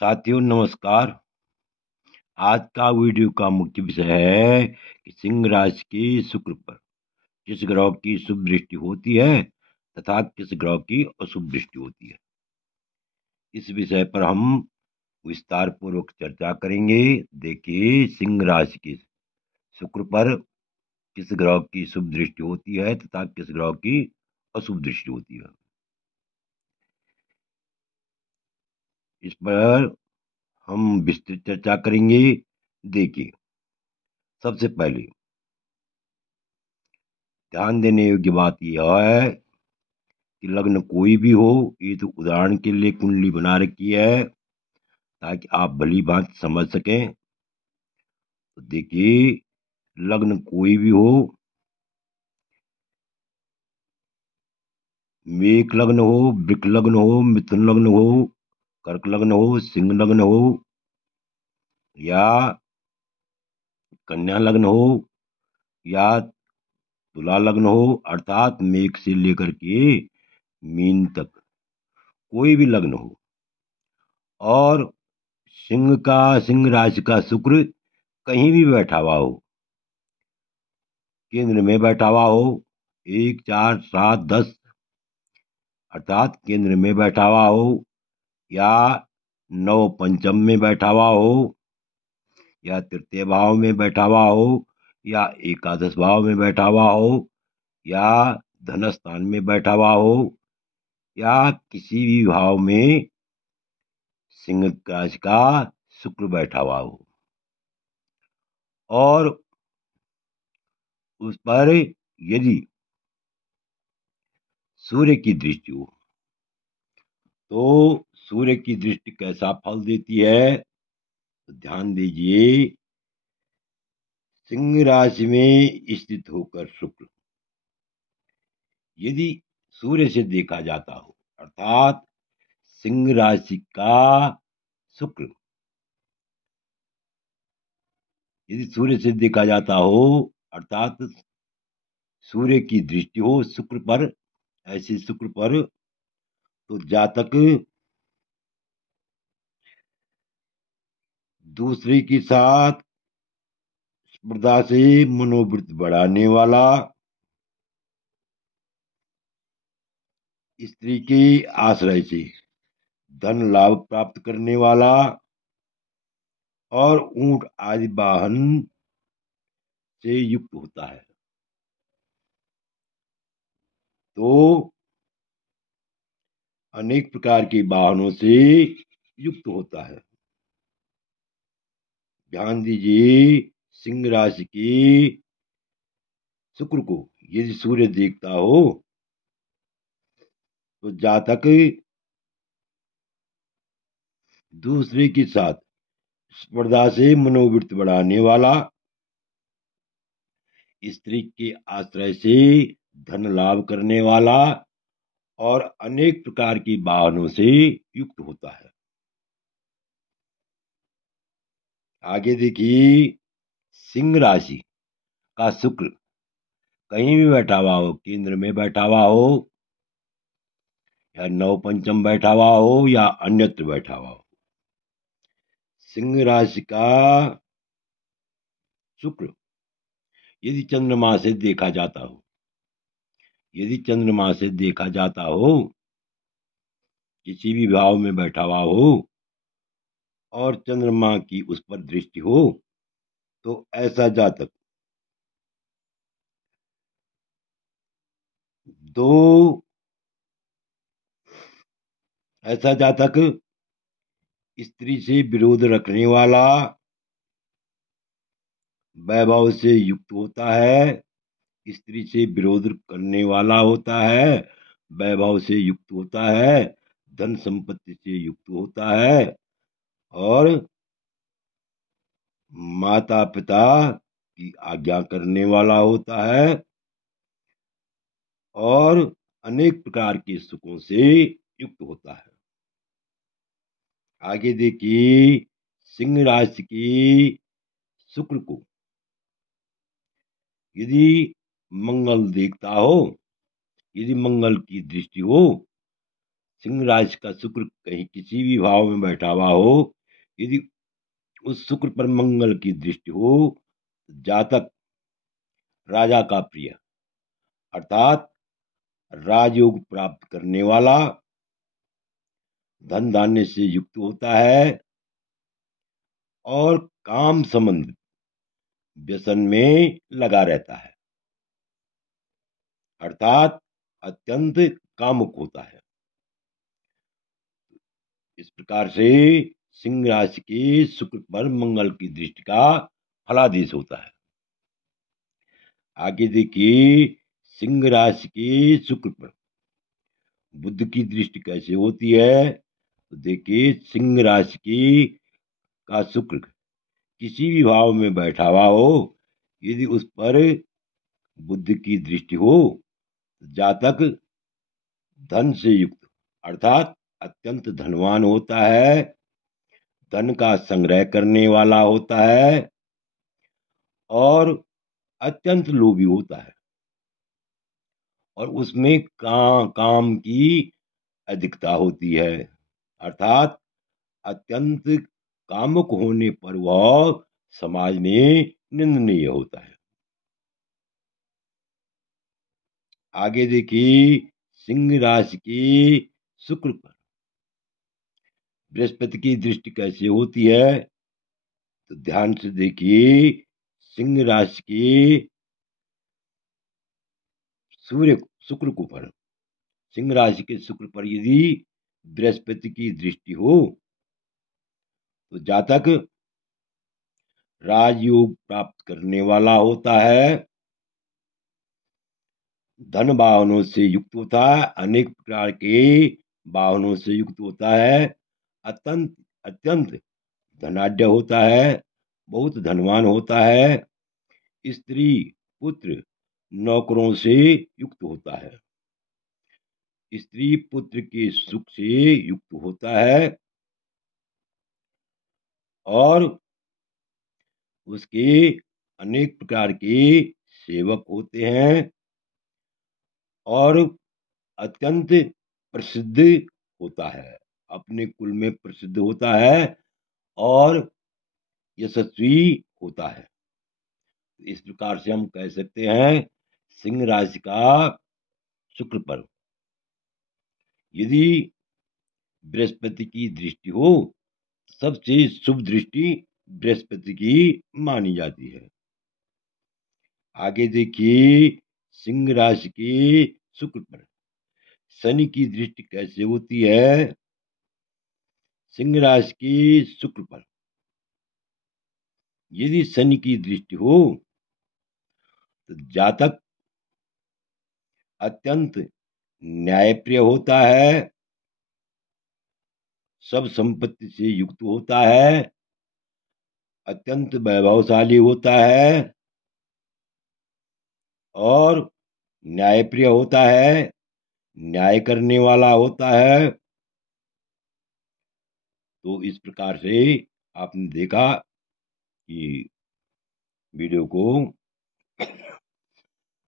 साथियों नमस्कार। आज का वीडियो का मुख्य विषय है कि सिंह राशि की शुक्र पर किस ग्रह की शुभ दृष्टि होती है तथा किस ग्रह की अशुभ दृष्टि होती है। इस विषय पर हम विस्तार पूर्वक चर्चा करेंगे। देखिए, सिंह राशि की शुक्र पर किस ग्रह की शुभ दृष्टि होती है तथा किस ग्रह की अशुभ दृष्टि होती है। इस पर हम विस्तृत चर्चा करेंगे। देखिए, सबसे पहले ध्यान देने योग्य बात यह है कि लग्न कोई भी हो, ये तो उदाहरण के लिए कुंडली बना रखी है ताकि आप भली भांति समझ सकें। तो देखिए, लग्न कोई भी हो, मेष लग्न हो, वृक लग्न हो, मिथुन लग्न हो, कर्क लग्न हो, सिंह लग्न हो या कन्या लग्न हो या तुला लग्न हो, अर्थात मेष से लेकर के मीन तक कोई भी लग्न हो, और सिंह राशि का शुक्र कहीं भी बैठा हुआ हो, केंद्र में बैठा हुआ हो, 1, 4, 7, 10, अर्थात केंद्र में बैठा हुआ हो या नव पंचम में बैठा हुआ हो या तृतीय भाव में बैठा हुआ हो या एकादश भाव में बैठा हुआ हो या धन स्थान में बैठा हुआ हो या किसी भी भाव में सिंह राशि का शुक्र बैठा हुआ हो और उस पर यदि सूर्य की दृष्टि हो, तो सूर्य की दृष्टि कैसा फल देती है। तो ध्यान दीजिए, सिंह राशि में स्थित होकर शुक्र यदि सूर्य से देखा जाता हो, अर्थात सिंह राशि का शुक्र यदि सूर्य से देखा जाता हो, अर्थात सूर्य की दृष्टि हो शुक्र पर, ऐसे शुक्र पर, तो जातक दूसरे के साथ स्पर्धा से मनोवृत्ति बढ़ाने वाला, स्त्री के आश्रय से धन लाभ प्राप्त करने वाला और ऊंट आदि वाहन से युक्त होता है। तो अनेक प्रकार के वाहनों से युक्त होता है। ध्यान दीजिए, सिंह राशि की शुक्र को यदि सूर्य देखता हो, तो जातक दूसरे के साथ स्पर्धा से मनोवृत्ति बढ़ाने वाला, स्त्री के आश्रय से धन लाभ करने वाला और अनेक प्रकार की वाहनों से युक्त होता है। आगे देखिए, सिंह राशि का शुक्र कहीं भी बैठा हुआ हो, केंद्र में बैठा हुआ हो या नव पंचम बैठा हुआ हो या अन्यत्र बैठा हुआ हो, सिंह राशि का शुक्र यदि चंद्रमा से देखा जाता हो, यदि चंद्रमा से देखा जाता हो, किसी भी भाव में बैठा हुआ हो और चंद्रमा की उस पर दृष्टि हो, तो दो ऐसा जातक स्त्री से विरोध रखने वाला, वैभव से युक्त होता है, स्त्री से विरोध करने वाला होता है, वैभव से युक्त होता है, धन संपत्ति से युक्त होता है और माता पिता की आज्ञा करने वाला होता है और अनेक प्रकार के सुखों से युक्त होता है। आगे देखिए, सिंह राशि की शुक्र को यदि मंगल देखता हो, यदि मंगल की दृष्टि हो, सिंह राशि का शुक्र कहीं किसी भी भाव में बैठा हुआ हो, यदि उस शुक्र पर मंगल की दृष्टि हो, जातक राजा का प्रिय अर्थात राजयोग प्राप्त करने वाला, धन धान्य से युक्त होता है और काम संबंधित व्यसन में लगा रहता है, अर्थात अत्यंत कामुक होता है। इस प्रकार से सिंह राशि के शुक्र पर मंगल की दृष्टि का फलादेश होता है। आगे देखिए, सिंह राशि के शुक्र पर बुध की दृष्टि कैसे होती है। तो देखिए, सिंह राशि की का शुक्र किसी भी भाव में बैठा हुआ हो, यदि उस पर बुध की दृष्टि हो, जातक धन से युक्त अर्थात अत्यंत धनवान होता है, धन का संग्रह करने वाला होता है और अत्यंत लोभी होता है, और उसमें काम की अधिकता होती है, अर्थात अत्यंत कामुक होने पर वह समाज में निंदनीय होता है। आगे देखिए, सिंह राशि के शुक्र पर बृहस्पति की दृष्टि कैसे होती है। तो ध्यान से देखिए, सिंह राशि के सूर्य शुक्र को पर सिंह राशि के शुक्र पर यदि बृहस्पति की दृष्टि हो, तो जातक राजयोग प्राप्त करने वाला होता है, धन वाहनों से युक्त होता है, अनेक प्रकार के वाहनों से युक्त होता है, अत्यंत अत्यंत धनाढ्य होता है, बहुत धनवान होता है, स्त्री पुत्र नौकरों से युक्त होता है, स्त्री पुत्र के सुख से युक्त होता है और उसके अनेक प्रकार के सेवक होते हैं और अत्यंत प्रसिद्ध होता है, अपने कुल में प्रसिद्ध होता है और यशस्वी होता है। इस प्रकार से हम कह सकते हैं, सिंह राशि का शुक्र पर यदि बृहस्पति की दृष्टि हो, सबसे शुभ दृष्टि बृहस्पति की मानी जाती है। आगे देखिए, सिंह राशि के शुक्र पर शनि की दृष्टि कैसे होती है। सिंह राशि के शुक्र पर यदि शनि की दृष्टि हो, तो जातक अत्यंत न्यायप्रिय होता है, सब संपत्ति से युक्त होता है, अत्यंत वैभवशाली होता है और न्यायप्रिय होता है, न्याय करने वाला होता है। तो इस प्रकार से आपने देखा कि वीडियो को